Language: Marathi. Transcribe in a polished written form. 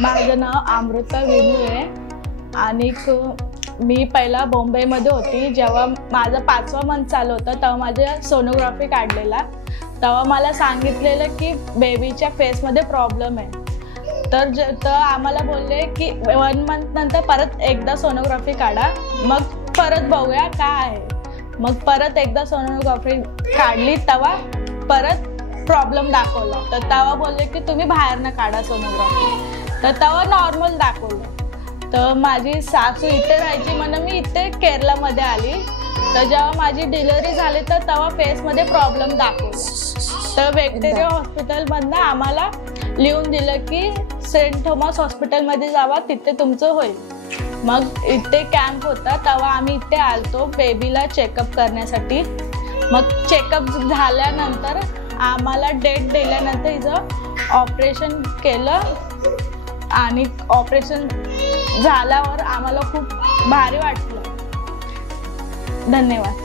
माझं नाव अमृता विनू आहे आणि मी पहिला बॉम्बेमध्ये होती। जेव्हा माझा 5वा मंथ चालू होता तेव्हा माझे सोनोग्राफी काढलेला, तेव्हा मला सांगितलेलं की बेबीच्या फेसमध्ये प्रॉब्लेम आहे। तर आम्हाला बोलले की 1 मंथ नंतर परत एकदा सोनोग्राफी काढा, मग परत बघूया काय आहे। मग परत एकदा सोनोग्राफी काढली तेव्हा परत प्रॉब्लेम दाखवला, तर तेव्हा बोलले की तुम्ही बाहेरनं काढा सोनोग्राफी, तर तेव्हा नॉर्मल दाखवलं। तर माझी सासू इथे राहायची म्हणून मी इथे केरलामध्ये आली। तर जेव्हा माझी डिलिव्हरी झाली तर तेव्हा फेसमध्ये प्रॉब्लेम दाखवला, तर व्हिक्टोरिया हॉस्पिटलमधनं आम्हाला लिहून दिलं की सेंट थॉमस हॉस्पिटलमध्ये जावा, तिथे तुमचं होईल। मग इथे कॅम्प होता तेव्हा आम्ही इथे आलतो बेबीला चेकअप करण्यासाठी। मग चेकअप झाल्यानंतर आम्हाला डेट दिल्यानंतर हिचं ऑपरेशन केलं आणि ऑपरेशन झाल्यावर आम्हाला खूप भारी वाटलं। धन्यवाद।